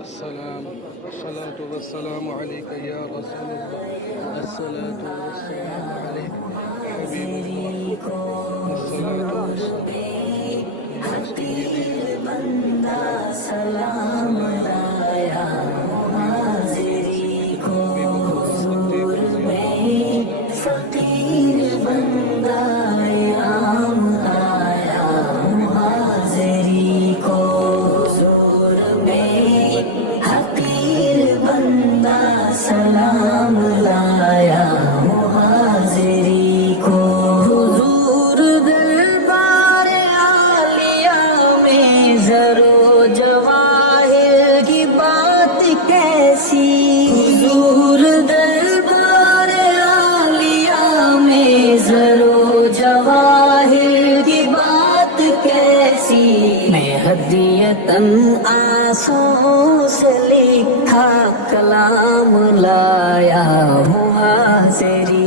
السلام الصلاة والسلام عليك يا رسول الله الصلاة والسلام عليك حبيب الله الصلاة والسلام يا سيدي بندہ سلام لایا حاضری کو حضور میں فقیر بندہ عام لایا حاضری کو حضور میں حقیر بندہ سلام لایا حاضری کو حضور دربار عالیہ میں زرو جواہر کی بات کیسی حضور دربار عالیہ میں زرو جواہر کی بات کیسی میں ہدیتاً آنسوں سے لکھا کلام لایا ہوں حاضری